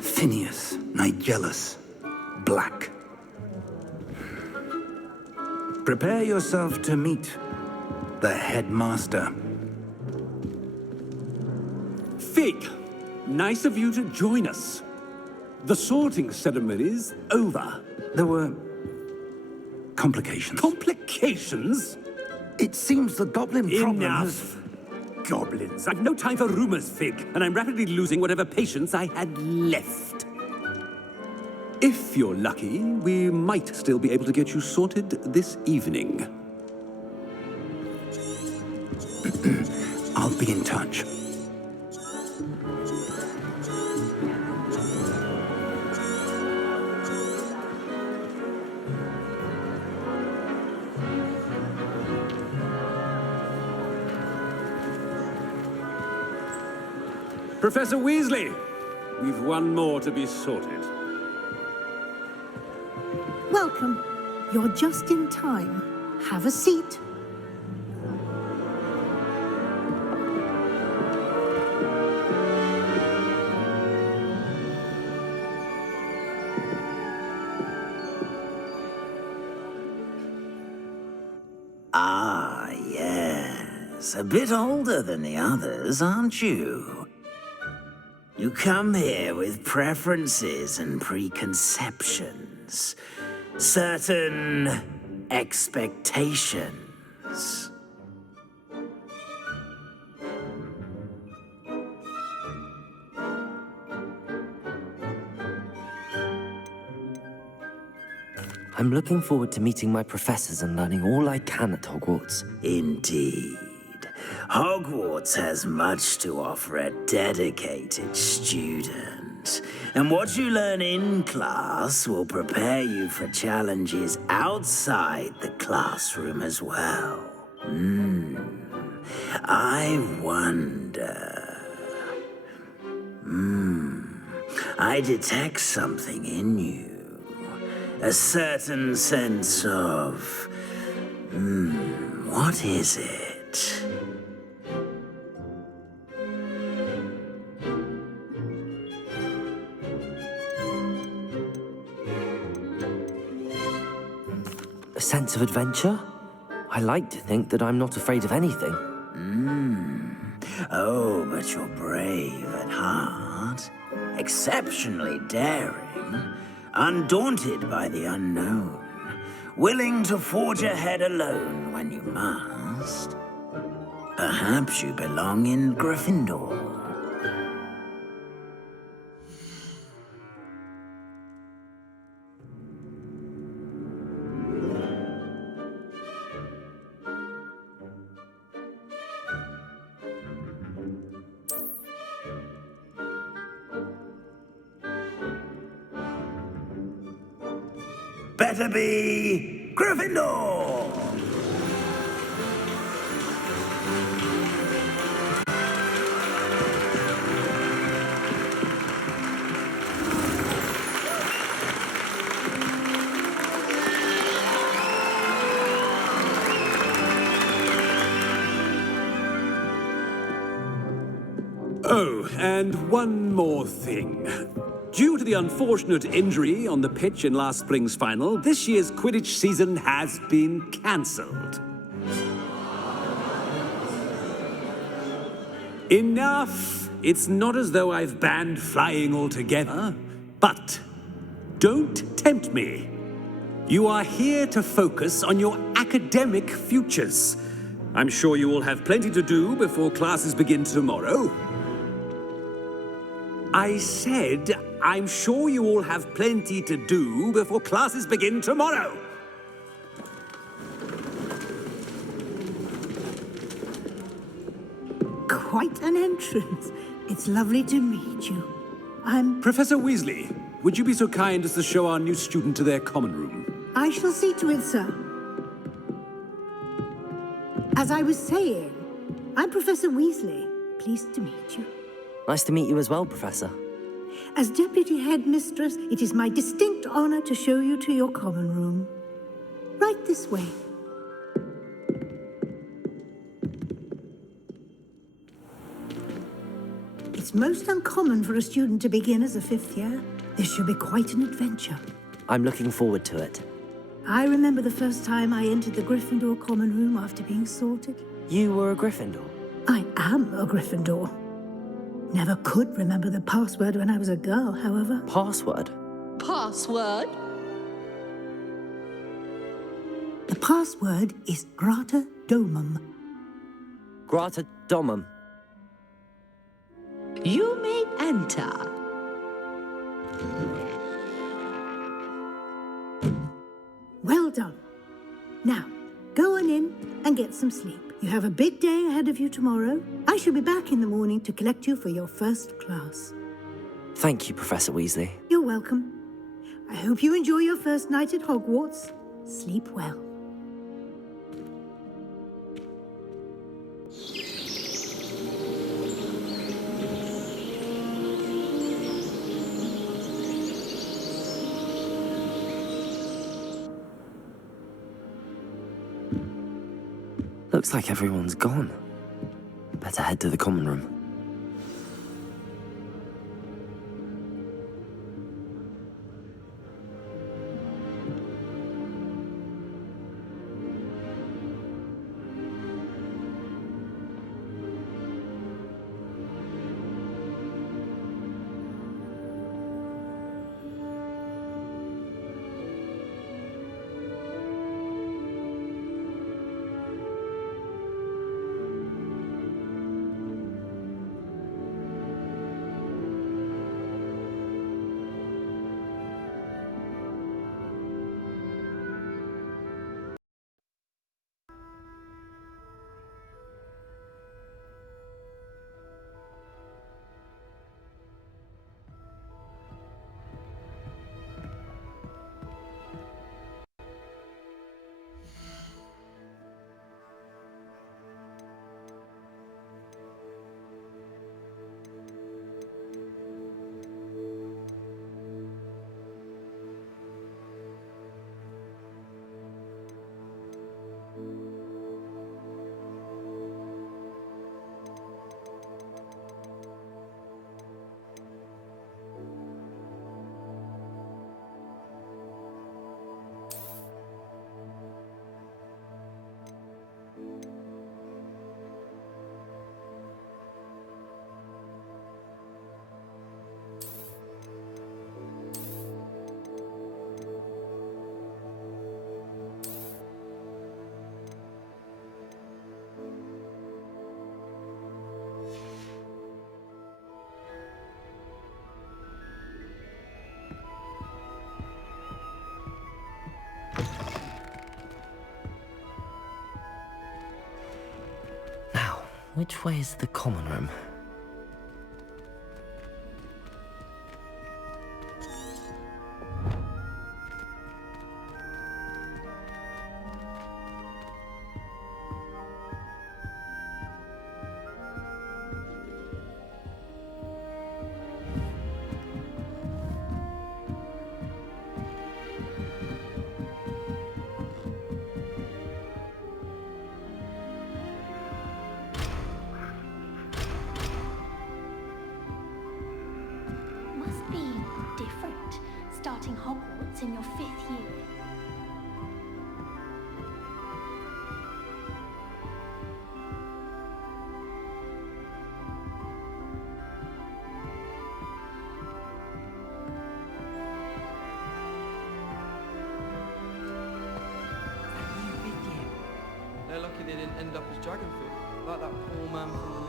Phineas, Nigellus, Black. Prepare yourself to meet the headmaster. Fig, nice of you to join us. The sorting ceremony's over. There were complications. Complications? It seems the goblin problem Enough! Goblins. I've no time for rumors, Fig, and I'm rapidly losing whatever patience I had left. If you're lucky, we might still be able to get you sorted this evening. I'll be in touch. Professor Weasley, we've one more to be sorted. Welcome. You're just in time. Have a seat. Ah, yes. A bit older than the others, aren't you? You come here with preferences and preconceptions. Certain expectations. I'm looking forward to meeting my professors and learning all I can at Hogwarts. Indeed. Hogwarts has much to offer a dedicated student. And what you learn in class will prepare you for challenges outside the classroom as well. I wonder... I detect something in you. A certain sense of... what is it? A sense of adventure? I like to think that I'm not afraid of anything. Oh, but you're brave at heart. Exceptionally daring. Undaunted by the unknown. Willing to forge ahead alone when you must. Perhaps you belong in Gryffindor. Better be Gryffindor! Oh, and one more thing. Due to the unfortunate injury on the pitch in last spring's final, this year's Quidditch season has been cancelled. Enough! It's not as though I've banned flying altogether, but don't tempt me. You are here to focus on your academic futures. I'm sure you will have plenty to do before classes begin tomorrow. I said, I'm sure you all have plenty to do before classes begin tomorrow. Quite an entrance. It's lovely to meet you. I'm... Professor Weasley, would you be so kind as to show our new student to their common room? I shall see to it, sir. As I was saying, I'm Professor Weasley. Pleased to meet you. Nice to meet you as well, Professor. As Deputy Headmistress, it is my distinct honor to show you to your common room. Right this way. It's most uncommon for a student to begin as a fifth year. This should be quite an adventure. I'm looking forward to it. I remember the first time I entered the Gryffindor common room after being sorted. You were a Gryffindor? I am a Gryffindor. Never could remember the password when I was a girl, however. Password? Password? The password is Grata Domum. Grata Domum. You may enter. Well done. Now, go on in and get some sleep. You have a big day ahead of you tomorrow. I shall be back in the morning to collect you for your first class. Thank you, Professor Weasley. You're welcome. I hope you enjoy your first night at Hogwarts. Sleep well. Looks like everyone's gone. Better head to the common room. Which way is the common room? Starting Hogwarts in your 5th year. They're lucky they didn't end up as dragon food, like that poor man from the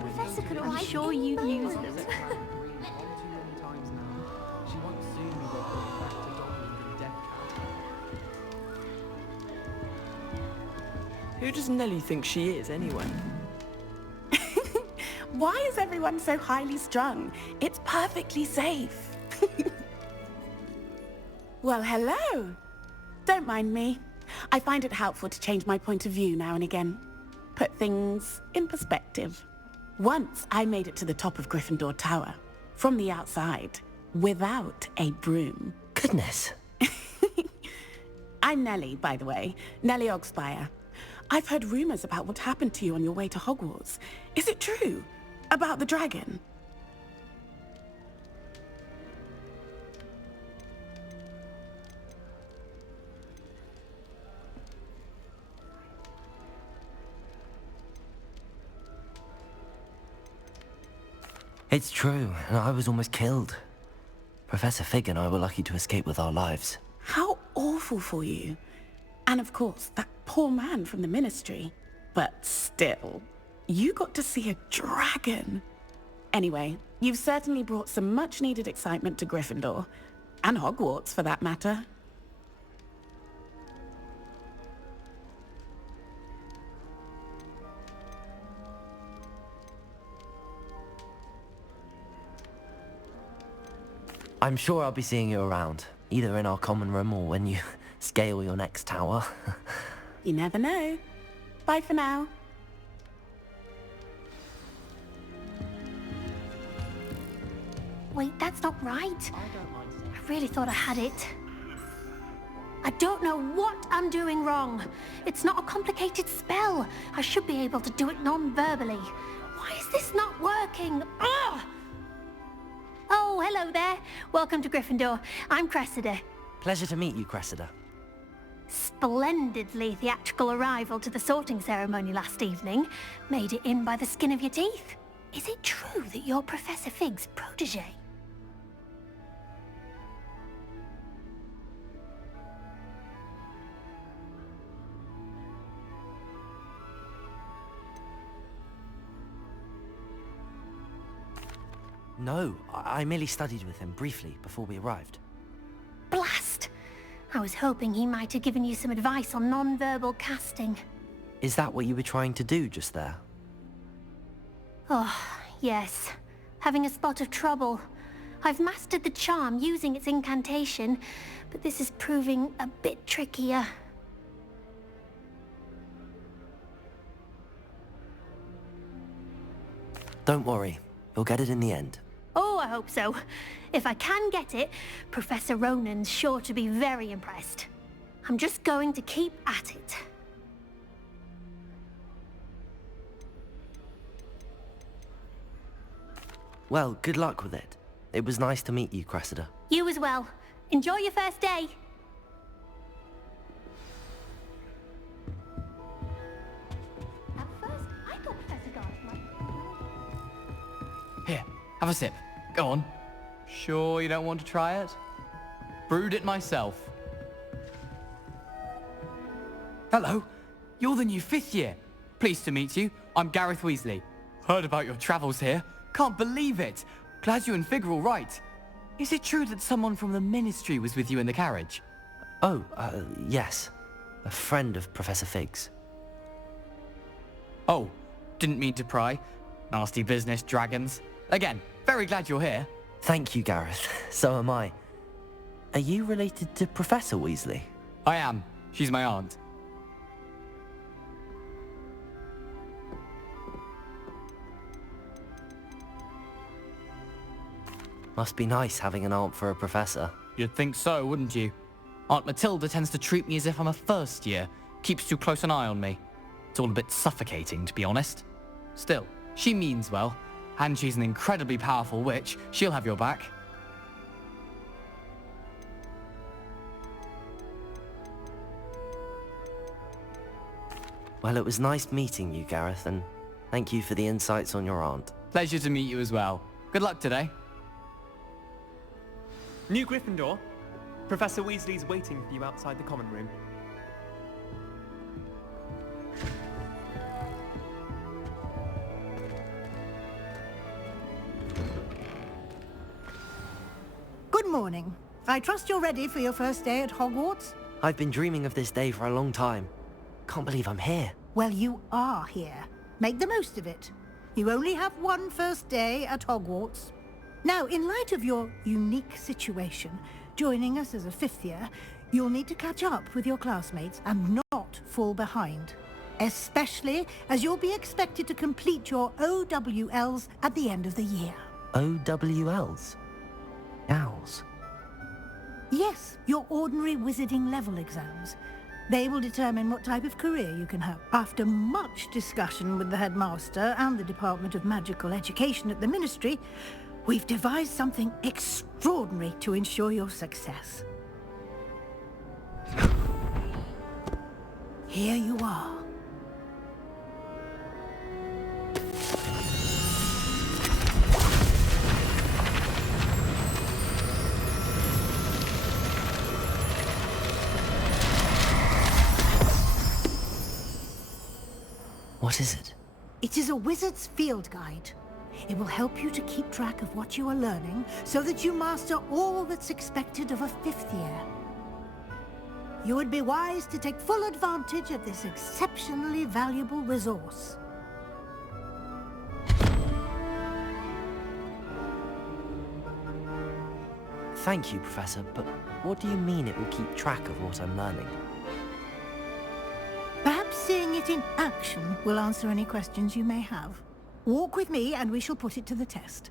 Professor could I'm sure you used them. Who does Nellie think she is, anyway? Why is everyone so highly strung? It's perfectly safe. Well, hello. Don't mind me. I find it helpful to change my point of view now and again. Put things in perspective. Once I made it to the top of Gryffindor Tower, from the outside, without a broom. Goodness. I'm Nellie, by the way. Nellie Ogspire. I've heard rumors about what happened to you on your way to Hogwarts. Is it true? About the dragon. It's true, and I was almost killed. Professor Fig and I were lucky to escape with our lives. How awful for you. And of course, that poor man from the ministry. But still, you got to see a dragon. Anyway, you've certainly brought some much-needed excitement to Gryffindor. And Hogwarts, for that matter. I'm sure I'll be seeing you around, either in our common room or when you scale your next tower. You never know. Bye for now. Wait, that's not right. I really thought I had it. I don't know what I'm doing wrong. It's not a complicated spell. I should be able to do it non-verbally. Why is this not working? Ugh! Oh, hello there. Welcome to Gryffindor. I'm Cressida. Pleasure to meet you, Cressida. Splendidly theatrical arrival to the sorting ceremony last evening. Made it in by the skin of your teeth. Is it true that you're Professor Fig's protege? No, I merely studied with him briefly before we arrived. Blast! I was hoping he might have given you some advice on non-verbal casting. Is that what you were trying to do just there? Oh, yes. Having a spot of trouble. I've mastered the charm using its incantation, but this is proving a bit trickier. Don't worry, you'll get it in the end. Oh, I hope so. If I can get it, Professor Ronan's sure to be very impressed. I'm just going to keep at it. Well, good luck with it. It was nice to meet you, Cressida. You as well. Enjoy your first day. At first, I thought Professor Garth might... Here, have a sip. Go on. Sure you don't want to try it? Brewed it myself. Hello, you're the new 5th year. Pleased to meet you. I'm Gareth Weasley. Heard about your travels here. Can't believe it. Glad you and Fig are all right. Is it true that someone from the Ministry was with you in the carriage? Oh, yes. A friend of Professor Fig's. Oh, didn't mean to pry. Nasty business, dragons. Again, very glad you're here. Thank you, Gareth. So am I. Are you related to Professor Weasley? I am. She's my aunt. Must be nice having an aunt for a professor. You'd think so, wouldn't you? Aunt Matilda tends to treat me as if I'm a first year. Keeps too close an eye on me. It's all a bit suffocating, to be honest. Still, she means well. And she's an incredibly powerful witch. She'll have your back. Well, it was nice meeting you, Gareth, and thank you for the insights on your aunt. Pleasure to meet you as well. Good luck today. New Gryffindor. Professor Weasley's waiting for you outside the common room. Good morning. I trust you're ready for your first day at Hogwarts? I've been dreaming of this day for a long time. Can't believe I'm here. Well, you are here. Make the most of it. You only have one first day at Hogwarts. Now, in light of your unique situation, joining us as a 5th year, you'll need to catch up with your classmates and not fall behind. Especially as you'll be expected to complete your OWLs at the end of the year. OWLs? Owls? Yes, your ordinary wizarding level exams. They will determine what type of career you can have. After much discussion with the headmaster and the Department of Magical Education at the Ministry, we've devised something extraordinary to ensure your success. Here you are. What is it? It is a wizard's field guide. It will help you to keep track of what you are learning so that you master all that's expected of a 5th year. You would be wise to take full advantage of this exceptionally valuable resource. Thank you, Professor, but what do you mean it will keep track of what I'm learning? Perhaps seeing it in action will answer any questions you may have. Walk with me and we shall put it to the test.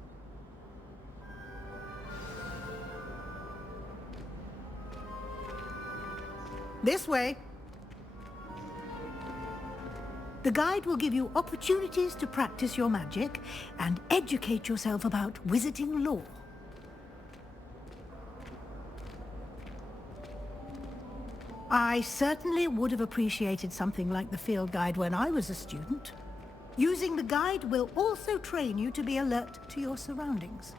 This way. The guide will give you opportunities to practice your magic and educate yourself about wizarding lore. I certainly would have appreciated something like the field guide when I was a student. Using the guide will also train you to be alert to your surroundings.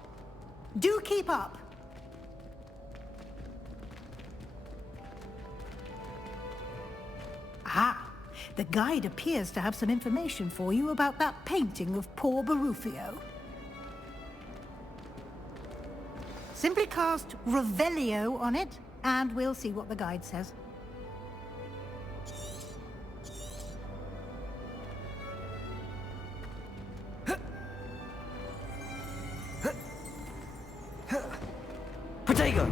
Do keep up! Ah, the guide appears to have some information for you about that painting of poor Barufio. Simply cast Revelio on it, and we'll see what the guide says. Protego!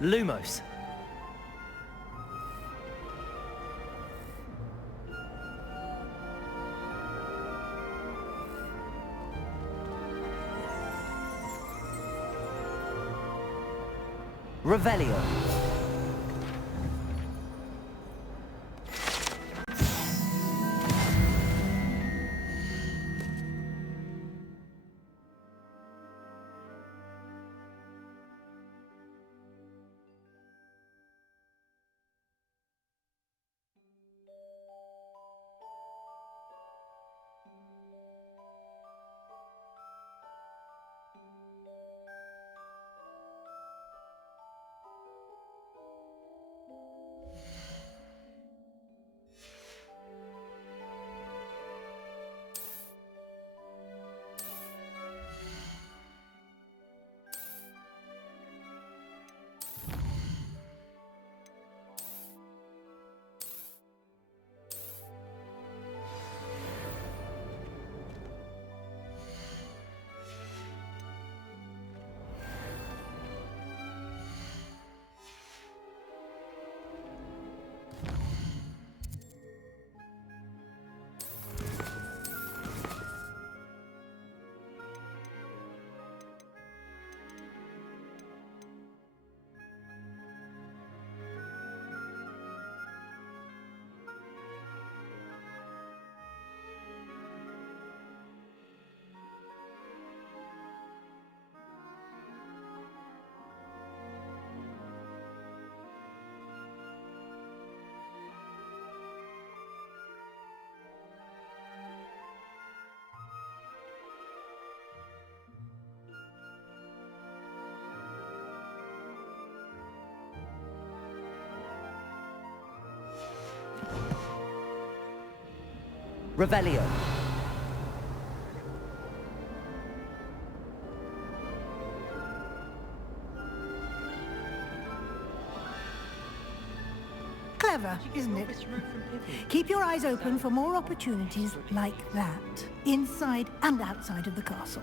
Lumos. Revelio. Revelio. isn't it? Keep your eyes open for more opportunities like that, inside and outside of the castle.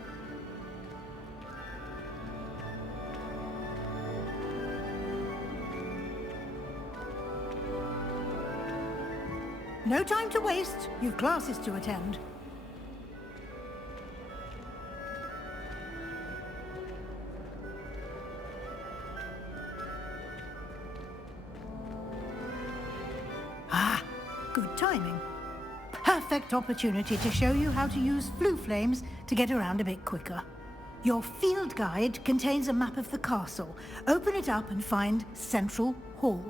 No time to waste. You've classes to attend. Ah, good timing. Perfect opportunity to show you how to use flue flames to get around a bit quicker. Your field guide contains a map of the castle. Open it up and find Central Hall.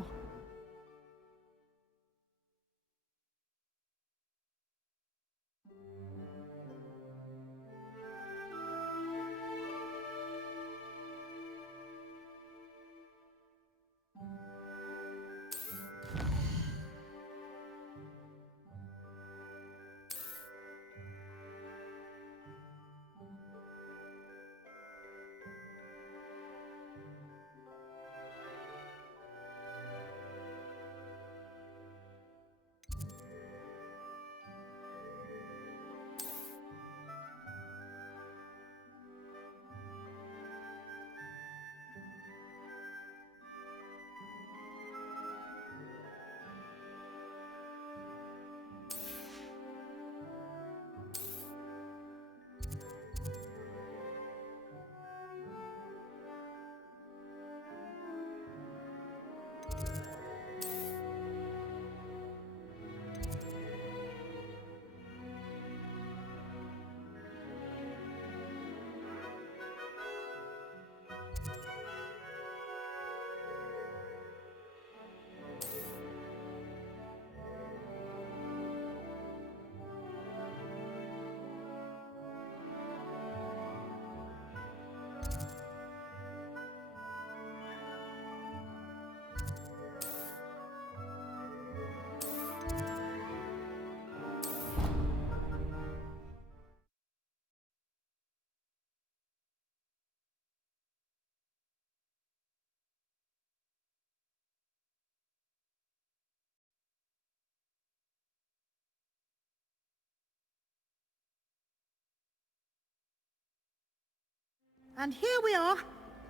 And here we are.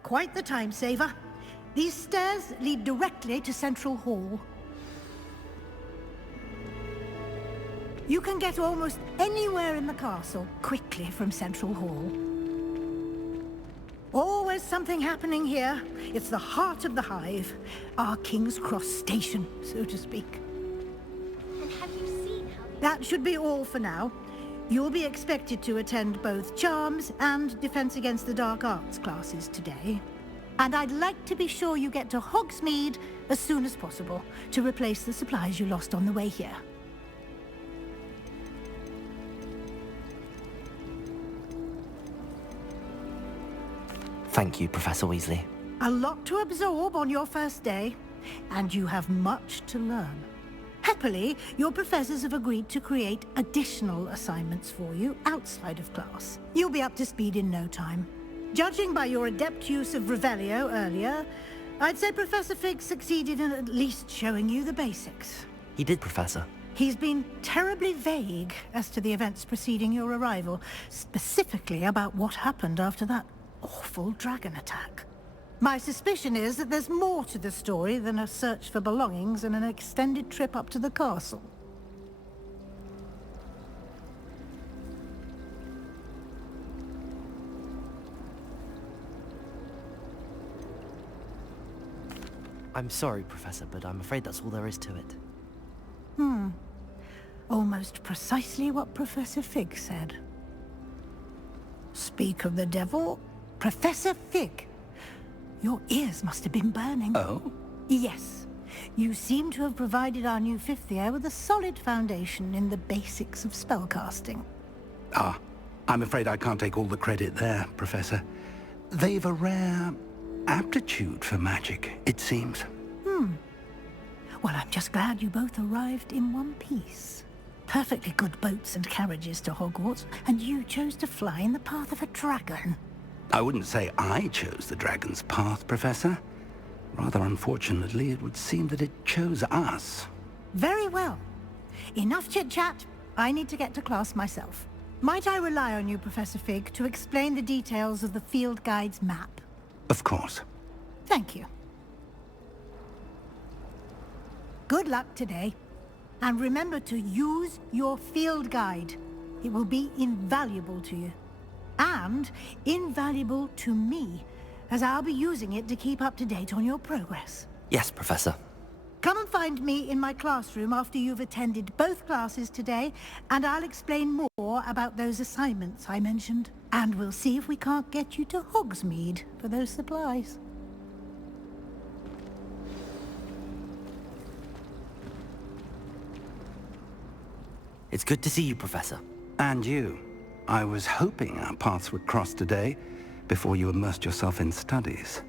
Quite the time saver. These stairs lead directly to Central Hall. You can get almost anywhere in the castle quickly from Central Hall. Always something happening here. It's the heart of the hive. Our King's Cross station, so to speak. And have you seen how... That should be all for now. You'll be expected to attend both Charms and Defense Against the Dark Arts classes today. And I'd like to be sure you get to Hogsmeade as soon as possible to replace the supplies you lost on the way here. Thank you, Professor Weasley. A lot to absorb on your first day, and you have much to learn. Happily, your professors have agreed to create additional assignments for you outside of class. You'll be up to speed in no time. Judging by your adept use of Revelio earlier, I'd say Professor Fig succeeded in at least showing you the basics. He did, Professor. He's been terribly vague as to the events preceding your arrival, specifically about what happened after that awful dragon attack. My suspicion is that there's more to the story than a search for belongings and an extended trip up to the castle. I'm sorry, Professor, but I'm afraid that's all there is to it. Almost precisely what Professor Fig said. Speak of the devil, Professor Fig. Your ears must have been burning. Oh? Yes. You seem to have provided our new fifth year with a solid foundation in the basics of spellcasting. Ah, I'm afraid I can't take all the credit there, Professor. They've a rare aptitude for magic, it seems. Well, I'm just glad you both arrived in one piece. Perfectly good boats and carriages to Hogwarts, and you chose to fly in the path of a dragon. I wouldn't say I chose the dragon's path, Professor. Rather unfortunately, it would seem that it chose us. Very well. Enough chit-chat. I need to get to class myself. Might I rely on you, Professor Fig, to explain the details of the field guide's map? Of course. Thank you. Good luck today. And remember to use your field guide. It will be invaluable to you. And invaluable to me, as I'll be using it to keep up to date on your progress. Yes, Professor. Come and find me in my classroom after you've attended both classes today, and I'll explain more about those assignments I mentioned. And we'll see if we can't get you to Hogsmeade for those supplies. It's good to see you, Professor. And you. I was hoping our paths would cross today, before you immersed yourself in studies.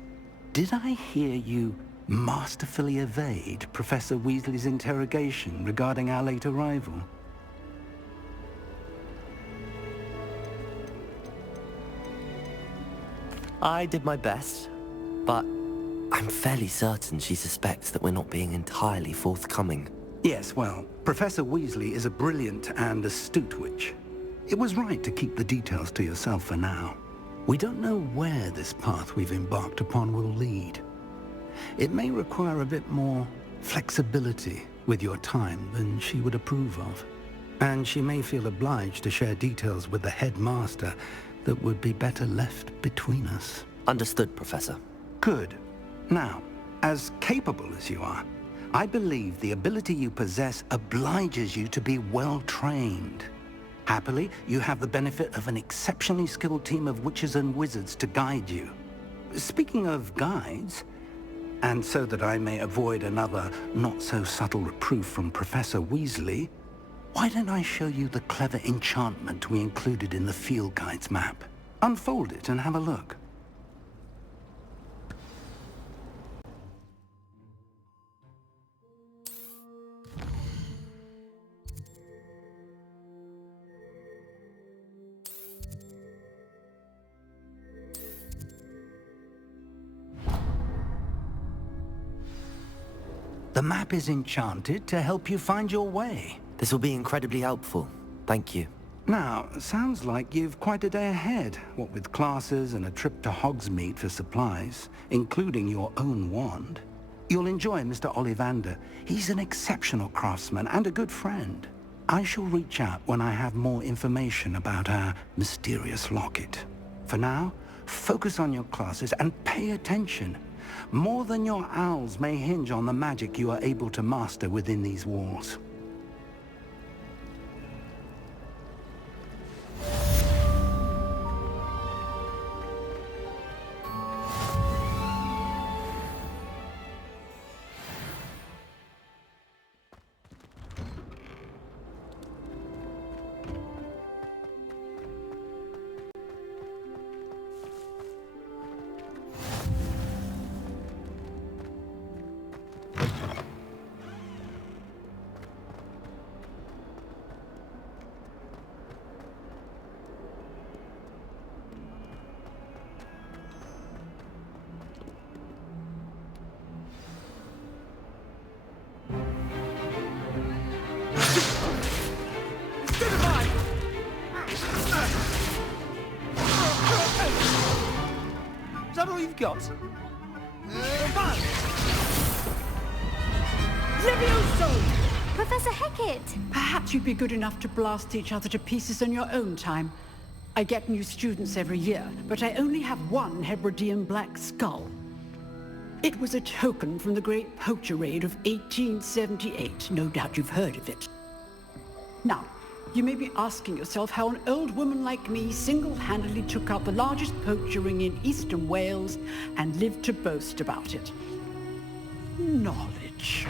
Did I hear you masterfully evade Professor Weasley's interrogation regarding our late arrival? I did my best, but I'm fairly certain she suspects that we're not being entirely forthcoming. Yes, well, Professor Weasley is a brilliant and astute witch. It was right to keep the details to yourself for now. We don't know where this path we've embarked upon will lead. It may require a bit more flexibility with your time than she would approve of. And she may feel obliged to share details with the headmaster that would be better left between us. Understood, Professor. Good. Now, as capable as you are, I believe the ability you possess obliges you to be well trained. Happily, you have the benefit of an exceptionally skilled team of witches and wizards to guide you. Speaking of guides, and so that I may avoid another not-so-subtle reproof from Professor Weasley, why don't I show you the clever enchantment we included in the field guide's map? Unfold it and have a look. The map is enchanted to help you find your way. This will be incredibly helpful. Thank you. Now, sounds like you've quite a day ahead, what with classes and a trip to Hogsmeade for supplies, including your own wand. You'll enjoy Mr. Ollivander. He's an exceptional craftsman and a good friend. I shall reach out when I have more information about our mysterious locket. For now, focus on your classes and pay attention. More than your owls may hinge on the magic you are able to master within these walls. Is that all you've got? Professor Hecat! Perhaps you'd be good enough to blast each other to pieces in your own time. I get new students every year, but I only have one Hebridean black skull. It was a token from the Great Poacher Raid of 1878. No doubt you've heard of it. Now, you may be asking yourself how an old woman like me single-handedly took out the largest poacher ring in eastern Wales and lived to boast about it. Knowledge.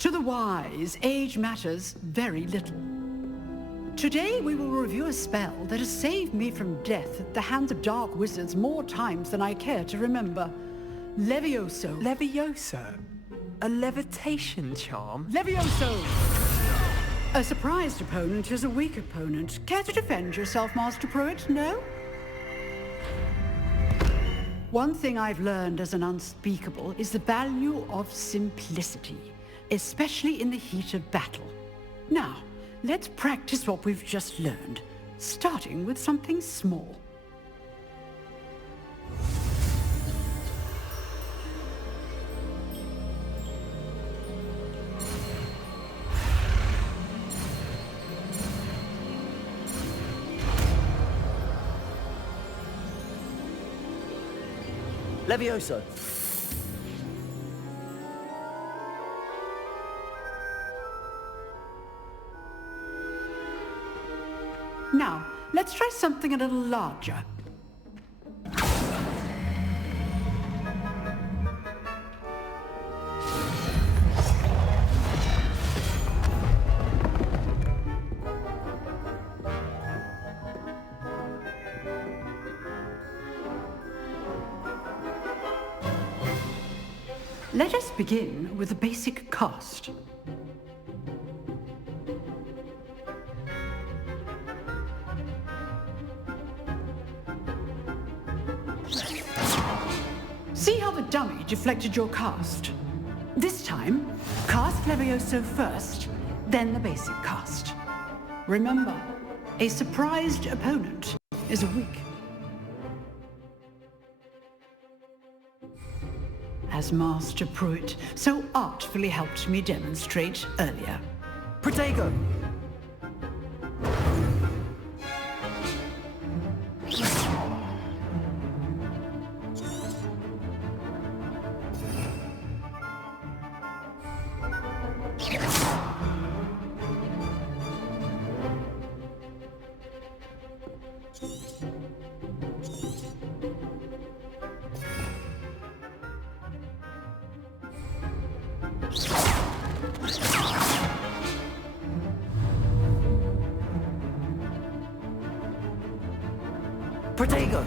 To the wise, age matters very little. Today we will review a spell that has saved me from death at the hands of dark wizards more times than I care to remember. Levioso. Levioso? A levitation charm? Levioso! A surprised opponent is a weak opponent. Care to defend yourself, Master Pruitt? No? One thing I've learned as an unspeakable is the value of simplicity, especially in the heat of battle. Now, let's practice what we've just learned, starting with something small. Levioso. Now, let's try something a little larger. Let us begin with the basic cast. See how the dummy deflected your cast? This time, cast Levioso first, then the basic cast. Remember, a surprised opponent is weak. As Master Pruitt so artfully helped me demonstrate earlier. Protego! Protego!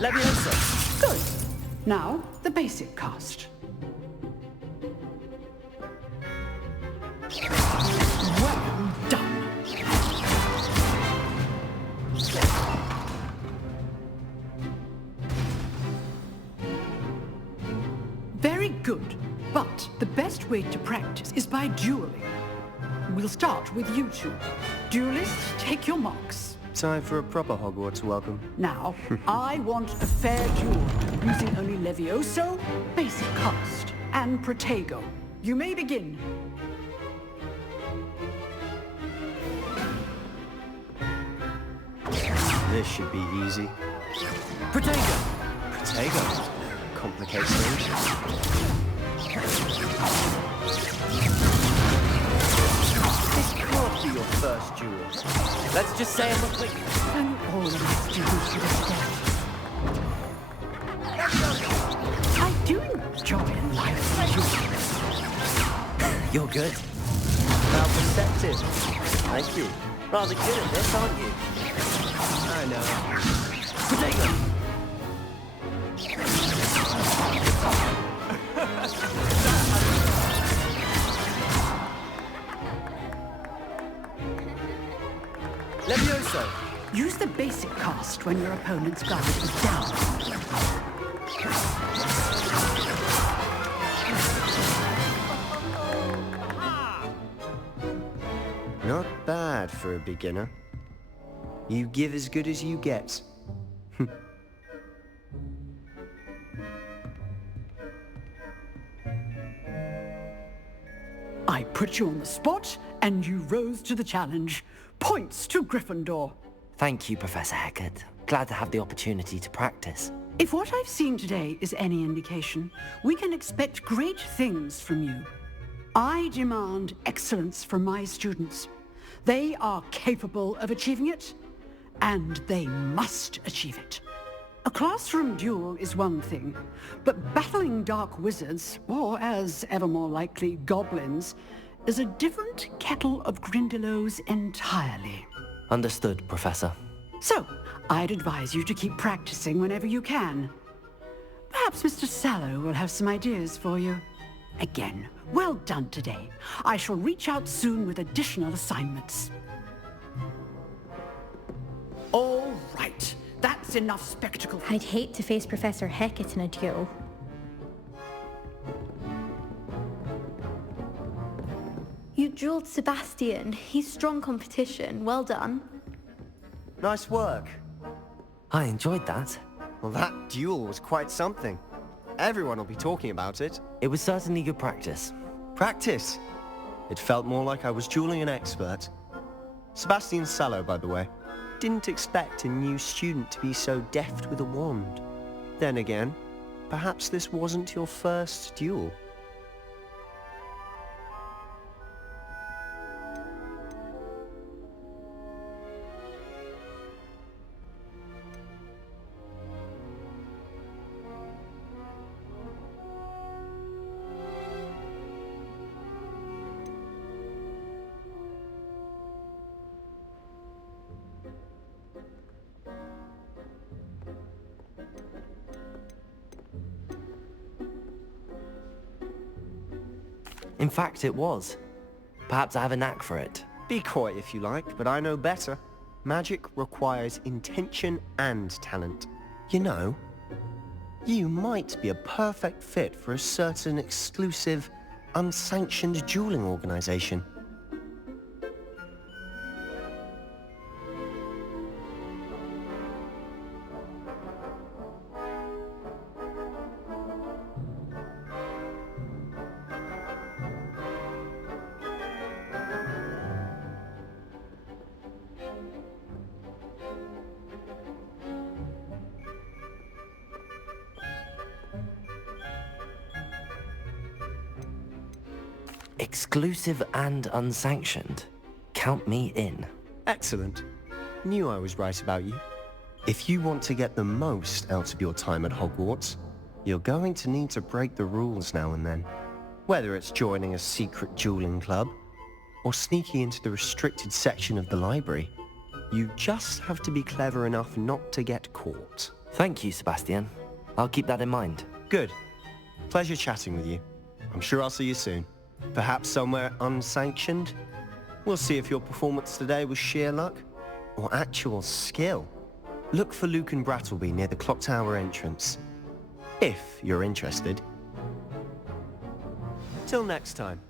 Levioso! Good. Now, the basic cast. Well done. Very good. But the best way to practice is by dueling. We'll start with you two. Duelists, take your marks. Time for a proper Hogwarts welcome. Now, I want a fair duel, using only Levioso, basic cast, and Protego. You may begin. This should be easy. Protego! Protego. Complicates things. This can't be your first duel. Let's just say I'm a quick... And all of us do I do enjoy a life duel. You're good. How perceptive. Thank you. Rather good at this, aren't you? I know. Protego! Levioso! Use the basic cast when your opponent's guard is down. Not bad for a beginner. You give as good as you get. I put you on the spot, and you rose to the challenge. Points to Gryffindor. Thank you, Professor Hecat. Glad to have the opportunity to practice. If what I've seen today is any indication, we can expect great things from you. I demand excellence from my students. They are capable of achieving it, and they must achieve it. A classroom duel is one thing, but battling dark wizards, or as ever more likely, goblins, is a different kettle of Grindylows entirely. Understood, Professor. So, I'd advise you to keep practicing whenever you can. Perhaps Mr. Sallow will have some ideas for you. Again, well done today. I shall reach out soon with additional assignments. All right. That's enough spectacle. I'd hate to face Professor Hecat in a duel. You dueled Sebastian. He's strong competition. Well done. Nice work. I enjoyed that. Well, that duel was quite something. Everyone will be talking about it. It was certainly good practice. Practice? It felt more like I was dueling an expert. Sebastian Sallow, by the way. Didn't expect a new student to be so deft with a wand. Then again, perhaps this wasn't your first duel. In fact, it was. Perhaps I have a knack for it. Be coy if you like, but I know better. Magic requires intention and talent. You know, you might be a perfect fit for a certain exclusive, unsanctioned dueling organization. Exclusive and unsanctioned. Count me in. Excellent. Knew I was right about you. If you want to get the most out of your time at Hogwarts, you're going to need to break the rules now and then. Whether it's joining a secret dueling club, or sneaking into the restricted section of the library, you just have to be clever enough not to get caught. Thank you, Sebastian. I'll keep that in mind. Good. Pleasure chatting with you. I'm sure I'll see you soon. Perhaps somewhere unsanctioned? We'll see if your performance today was sheer luck or actual skill. Look for Luke and Brattleby near the Clock Tower entrance, if you're interested. Till next time.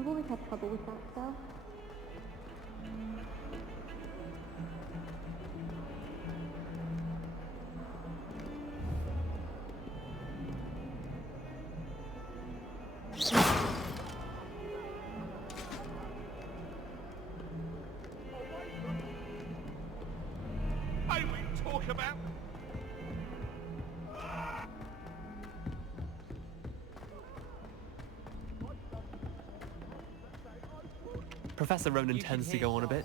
I've always had trouble with that spell. I will talk about... Professor Ronan tends to go on a bit.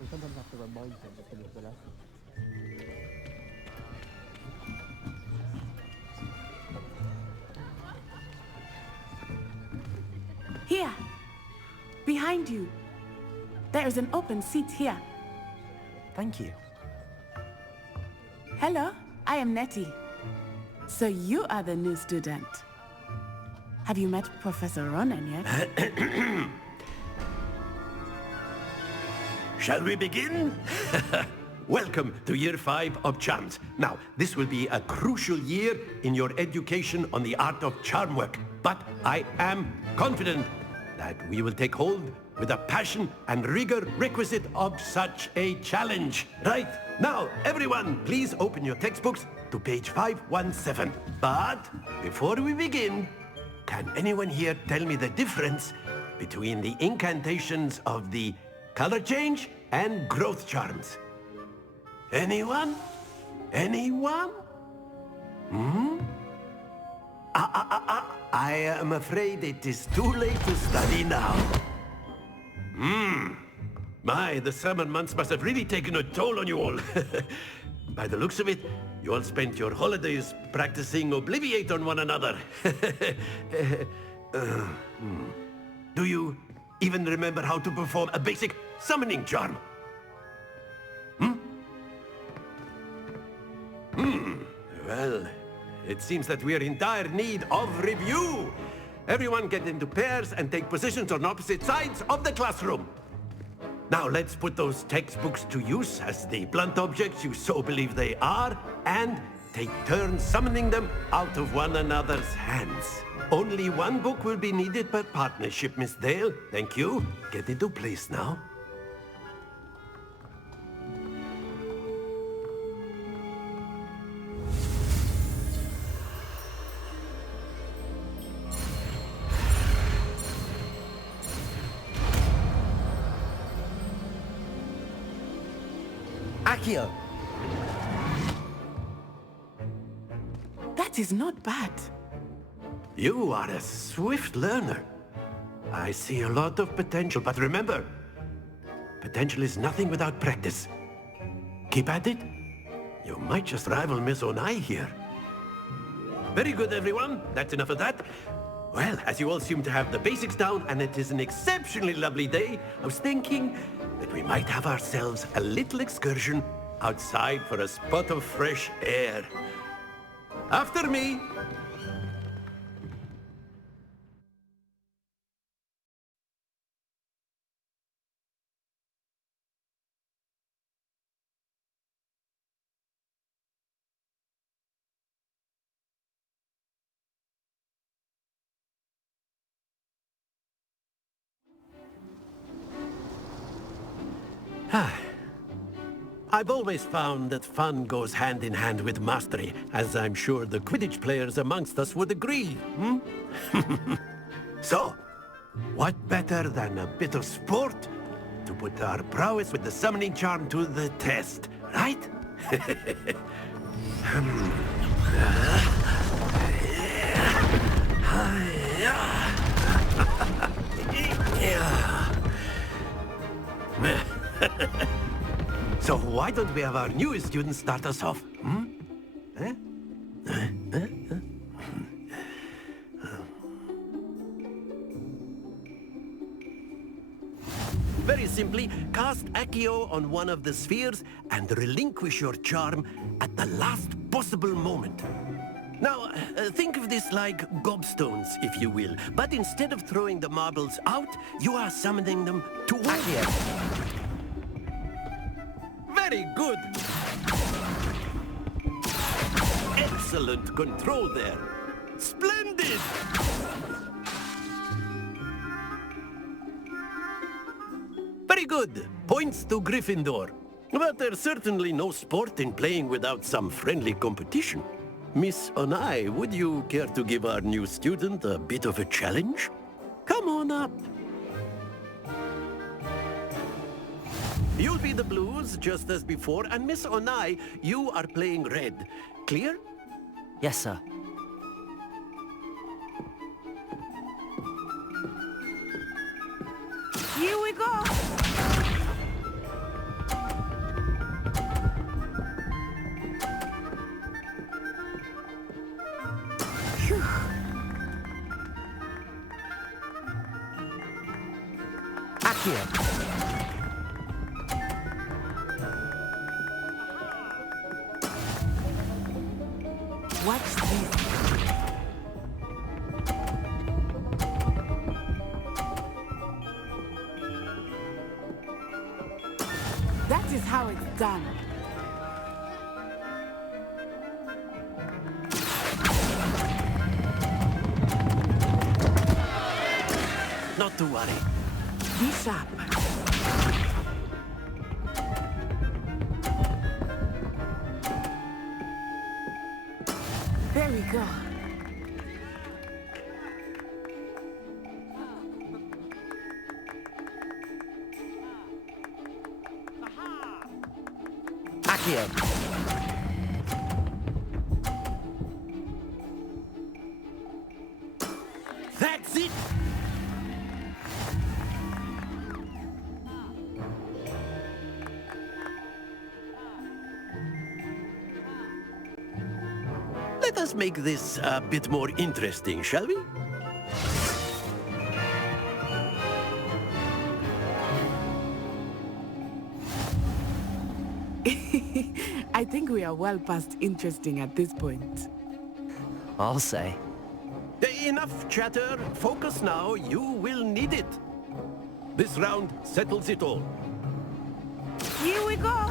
We sometimes have to remind him to finish the lesson. Here. Behind you. There is an open seat here. Thank you. Hello, I am Nettie. So you are the new student. Have you met Professor Ronan yet? Shall we begin? Welcome to Year 5 of Charms. Now, this will be a crucial year in your education on the art of charm work. But I am confident that we will take hold with the passion and rigor requisite of such a challenge. Right, now, everyone, please open your textbooks to page 517. But before we begin, can anyone here tell me the difference between the incantations of the color change and growth charms? Anyone? Anyone? I am afraid it is too late to study now. My, the summer months must have really taken a toll on you all. By the looks of it, you all spent your holidays practicing Obliviate on one another. Do you even remember how to perform a basic summoning charm? Well, it seems that we are in dire need of review. Everyone get into pairs and take positions on opposite sides of the classroom. Now let's put those textbooks to use as the blunt objects you so believe they are, and take turns summoning them out of one another's hands. Only one book will be needed per partnership, Miss Dale. Thank you. Get into place now. Accio! That is not bad. You are a swift learner. I see a lot of potential, but remember, potential is nothing without practice. Keep at it. You might just rival Miss Onai here. Very good, everyone. That's enough of that. Well, as you all seem to have the basics down, and it is an exceptionally lovely day, I was thinking that we might have ourselves a little excursion outside for a spot of fresh air. After me! I've always found that fun goes hand in hand with mastery, as I'm sure the Quidditch players amongst us would agree, So, what better than a bit of sport to put our prowess with the summoning charm to the test, right? So why don't we have our newest student start us off? Very simply, cast Accio on one of the spheres and relinquish your charm at the last possible moment. Now, think of this like gobstones, if you will. But instead of throwing the marbles out, you are summoning them towards Accio. Very good! Excellent control there. Splendid! Very good. Points to Gryffindor. But there's certainly no sport in playing without some friendly competition. Miss Onai, would you care to give our new student a bit of a challenge? Come on up. You'll be the blues, just as before, and Miss Onai, you are playing red. Clear? Yes, sir. Here we go! Phew. Accio! Watch this. That is how it's done. Not to worry. Be sharp. There we go. Accio! That's it! Let us make this a bit more interesting, shall we? I think we are well past interesting at this point. I'll say. Enough chatter. Focus now. You will need it. This round settles it all. Here we go!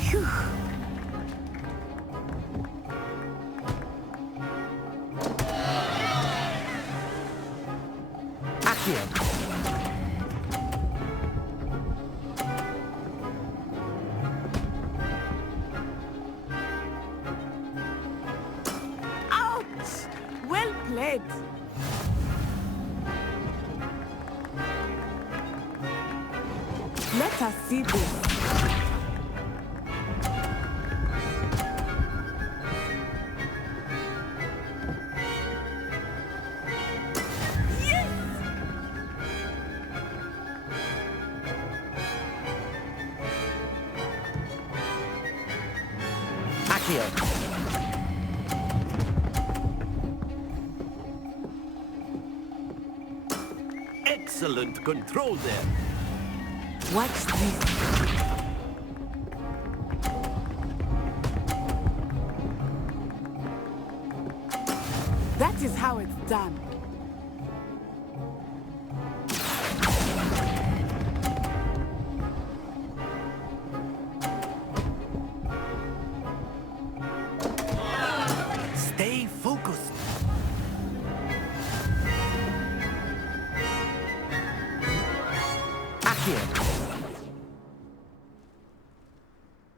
Phew. Accio. Ouch! Well played. Let us see this. Accio. Excellent control there. Watch this. That is how it's done. Stay focused.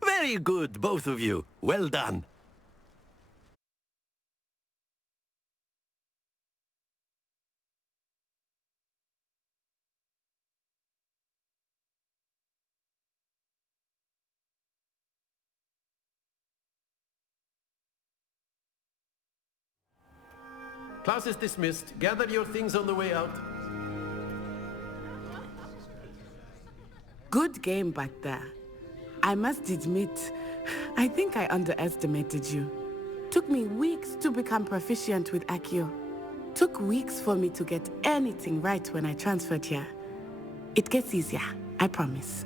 Very good, both of you. Well done. Class is dismissed. Gather your things on the way out. Good game back there. I must admit, I think I underestimated you. Took me weeks to become proficient with Accio. Took weeks for me to get anything right when I transferred here. It gets easier, I promise.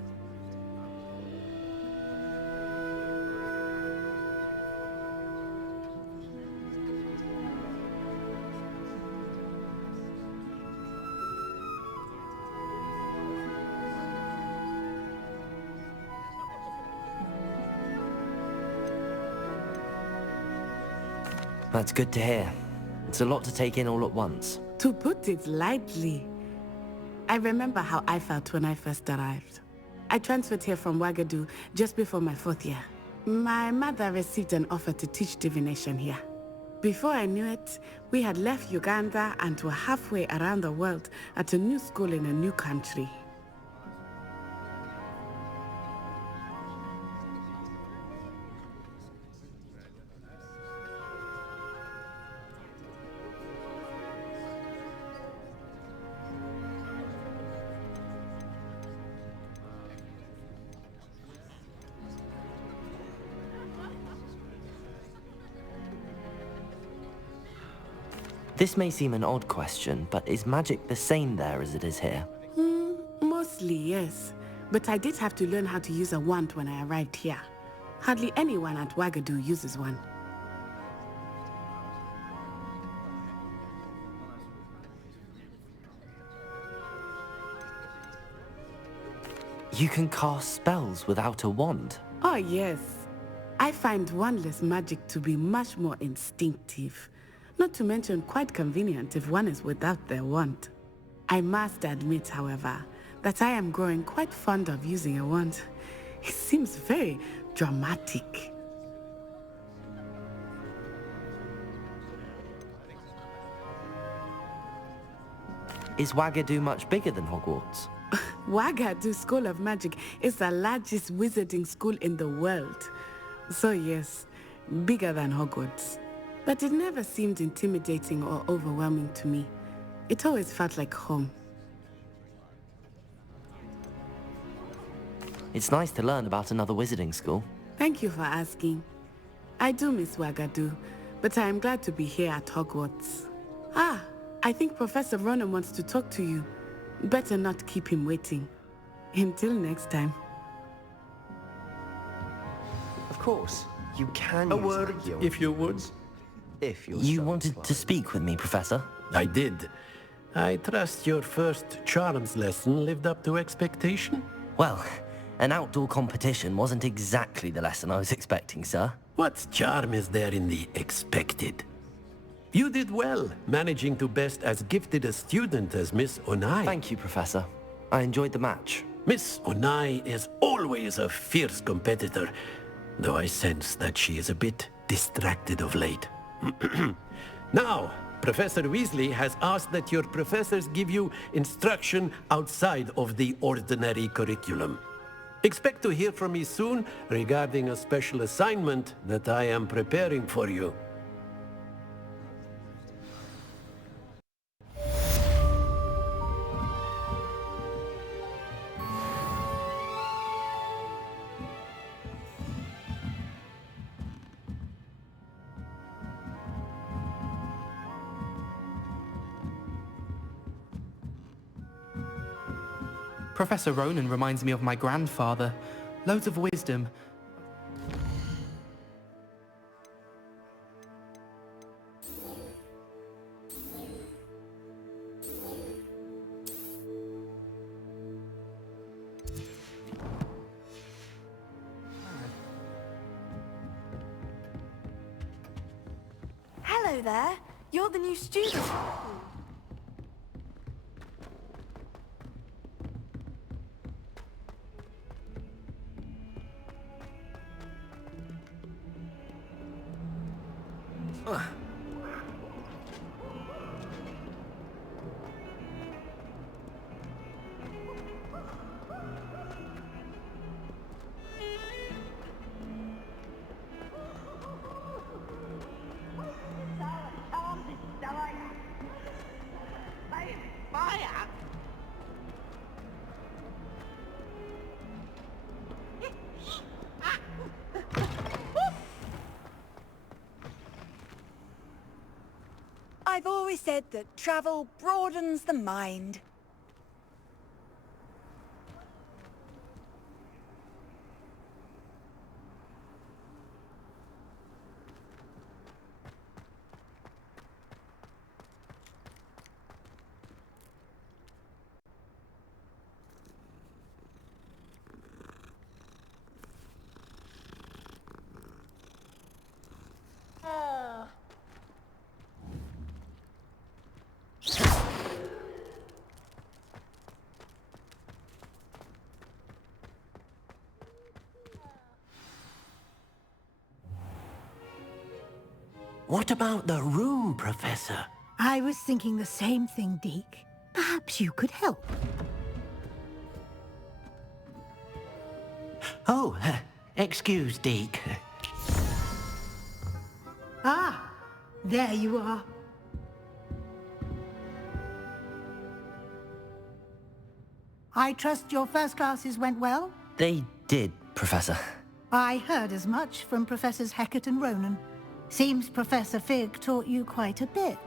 That's good to hear. It's a lot to take in all at once. To put it lightly, I remember how I felt when I first arrived. I transferred here from Ouagadougou just before my 4th year. My mother received an offer to teach divination here. Before I knew it, we had left Uganda and were halfway around the world at a new school in a new country. This may seem an odd question, but is magic the same there as it is here? Mostly, yes. But I did have to learn how to use a wand when I arrived here. Hardly anyone at Ouagadougou uses one. You can cast spells without a wand? Oh, yes. I find wandless magic to be much more instinctive. Not to mention quite convenient if one is without their wand. I must admit, however, that I am growing quite fond of using a wand. It seems very dramatic. Is Ouagadougou much bigger than Hogwarts? Wagadu School of Magic is the largest wizarding school in the world. So yes, bigger than Hogwarts. But it never seemed intimidating or overwhelming to me. It always felt like home. It's nice to learn about another wizarding school. Thank you for asking. I do miss Wagadu, but I am glad to be here at Hogwarts. Ah, I think Professor Ronan wants to talk to you. Better not keep him waiting. Until next time. Of course, you can A use word, the guild if you would. if you're You so wanted inclined. to speak with me, Professor? I did. I trust your first charms lesson lived up to expectation? Well, an outdoor competition wasn't exactly the lesson I was expecting, sir. What charm is there in the expected? You did well, managing to best as gifted a student as Miss Onai. Thank you, Professor. I enjoyed the match. Miss Onai is always a fierce competitor, though I sense that she is a bit distracted of late. Now, Professor Weasley has asked that your professors give you instruction outside of the ordinary curriculum. Expect to hear from me soon regarding a special assignment that I am preparing for you. Professor Ronan reminds me of my grandfather. Loads of wisdom. Hello there. You're the new student. I've always said that travel broadens the mind. What about the room, Professor? I was thinking the same thing, Deke. Perhaps you could help. Oh, excuse, Deke. Ah, there you are. I trust your first classes went well? They did, Professor. I heard as much from Professors Hecat and Ronan. Seems Professor Fig taught you quite a bit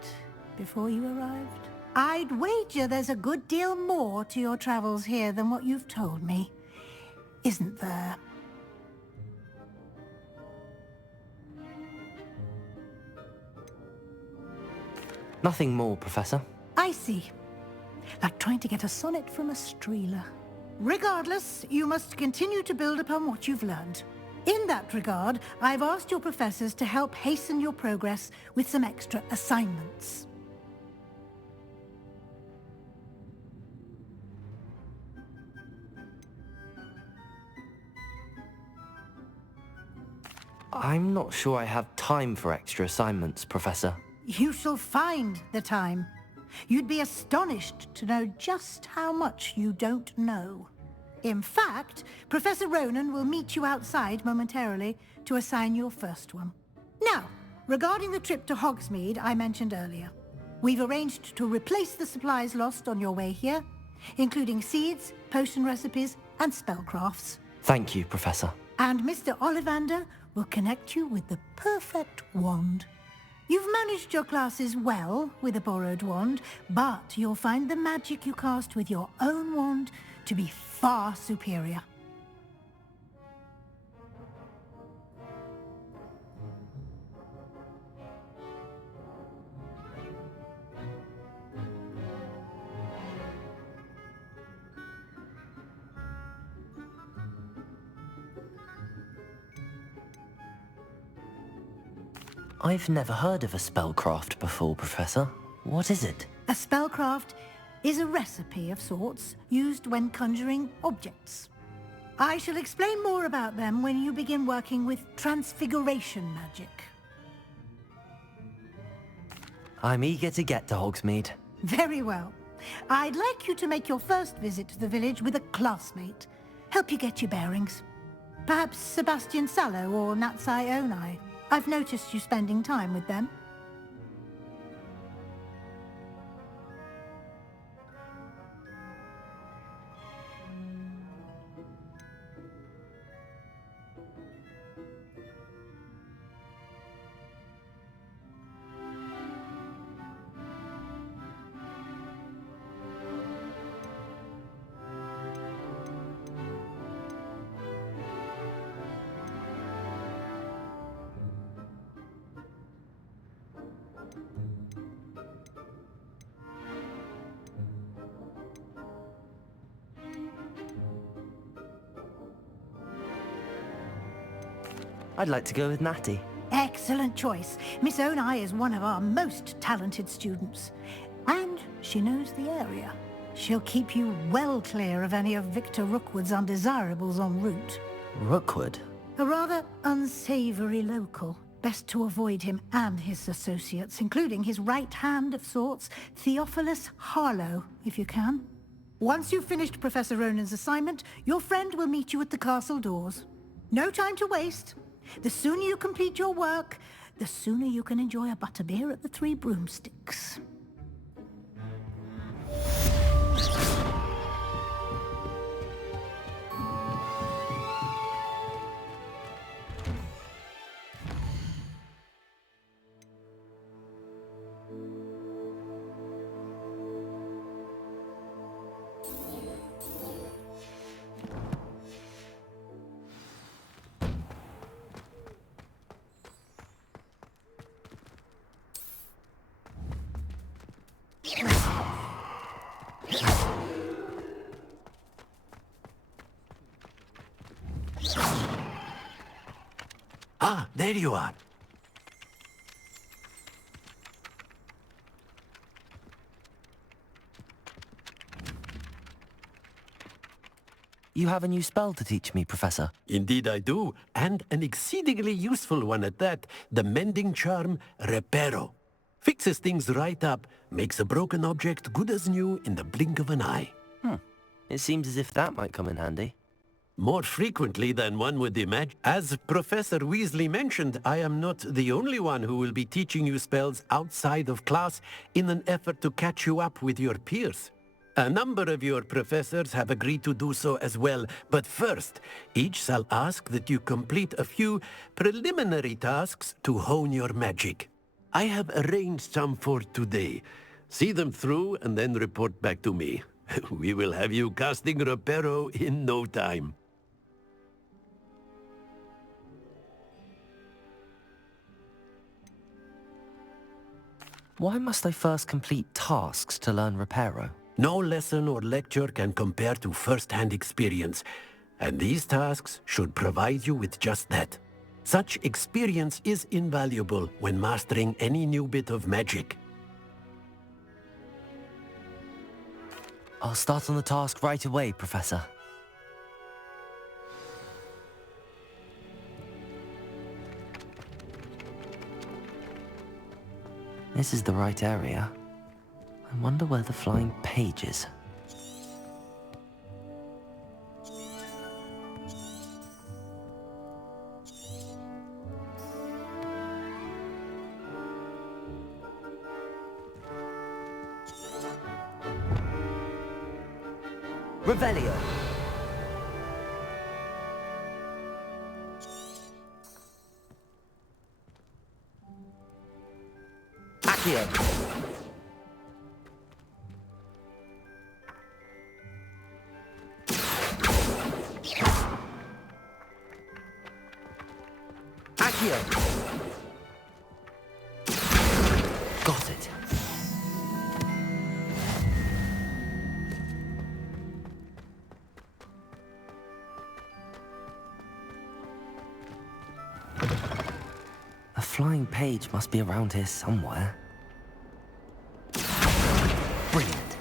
before you arrived. I'd wager there's a good deal more to your travels here than what you've told me. Isn't there? Nothing more, Professor. I see. Like trying to get a sonnet from a streeler. Regardless, you must continue to build upon what you've learned. In that regard, I've asked your professors to help hasten your progress with some extra assignments. I'm not sure I have time for extra assignments, Professor. You shall find the time. You'd be astonished to know just how much you don't know. In fact, Professor Ronan will meet you outside momentarily to assign your first one. Now, regarding the trip to Hogsmeade I mentioned earlier, we've arranged to replace the supplies lost on your way here, including seeds, potion recipes, and spellcrafts. Thank you, Professor. And Mr. Ollivander will connect you with the perfect wand. You've managed your classes well with a borrowed wand, but you'll find the magic you cast with your own wand to be far superior. I've never heard of a spellcraft before, Professor. What is it? A spellcraft is a recipe of sorts used when conjuring objects. I shall explain more about them when you begin working with transfiguration magic. I'm eager to get to Hogsmeade. Very well. I'd like you to make your first visit to the village with a classmate. Help you get your bearings. Perhaps Sebastian Sallow or Natsai Onai. I've noticed you spending time with them. I'd like to go with Natty. Excellent choice. Miss Onai is one of our most talented students. And she knows the area. She'll keep you well clear of any of Victor Rookwood's undesirables en route. Rookwood? A rather unsavory local. Best to avoid him and his associates, including his right hand of sorts, Theophilus Harlow, if you can. Once you've finished Professor Ronan's assignment, your friend will meet you at the castle doors. No time to waste. The sooner you complete your work, the sooner you can enjoy a butterbeer at the Three Broomsticks. Ah, there you are. You have a new spell to teach me, Professor. Indeed I do, and an exceedingly useful one at that, the mending charm Reparo. Fixes things right up, makes a broken object good as new in the blink of an eye. It seems as if that might come in handy. More frequently than one would imagine. As Professor Weasley mentioned, I am not the only one who will be teaching you spells outside of class in an effort to catch you up with your peers. A number of your professors have agreed to do so as well, but first, each shall ask that you complete a few preliminary tasks to hone your magic. I have arranged some for today. See them through and then report back to me. We will have you casting Reparo in no time. Why must I first complete tasks to learn Reparo? No lesson or lecture can compare to first-hand experience, and these tasks should provide you with just that. Such experience is invaluable when mastering any new bit of magic. I'll start on the task right away, Professor. This is the right area. I wonder where the flying page is. Revelio. Accio. Accio. Got it. A flying page must be around here somewhere. Brilliant.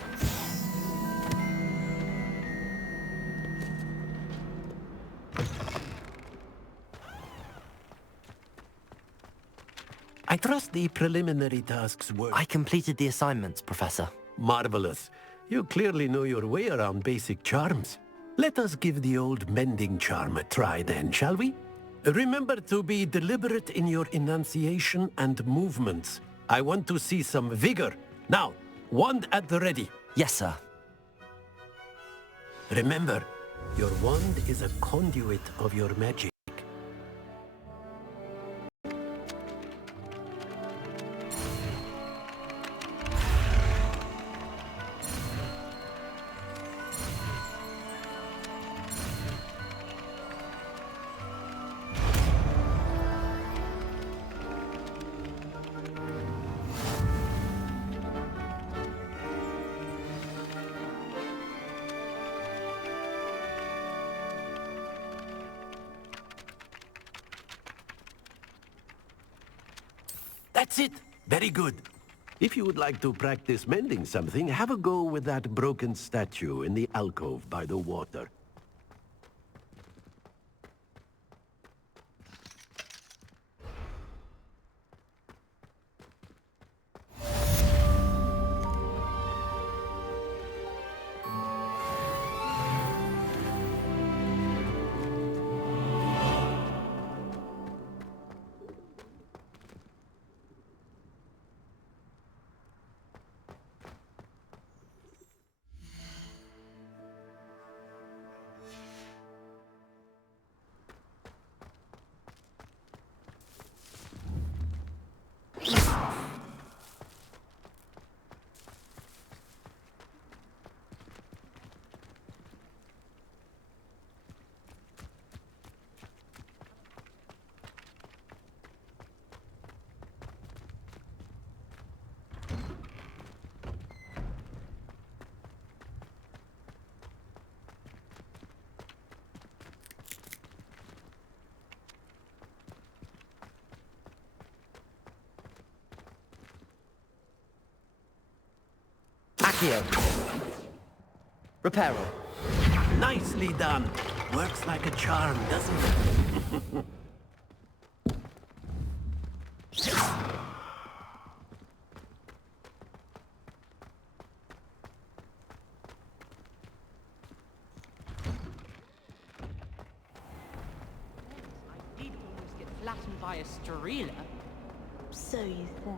I trust the preliminary tasks were... I completed the assignments, Professor. Marvelous. You clearly know your way around basic charms. Let us give the old mending charm a try then, shall we? Remember to be deliberate in your enunciation and movements. I want to see some vigor. Now, wand at the ready. Yes, sir. Remember, your wand is a conduit of your magic. That's it. Very good. If you would like to practice mending something, have a go with that broken statue in the alcove by the water. Accio. Reparo. Nicely done. Works like a charm, doesn't it? Flattened by a Strela. So you say.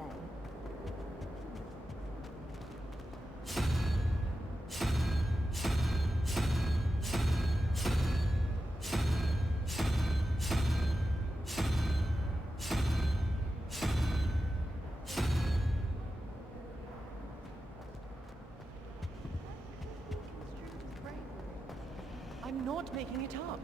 I'm not making it up.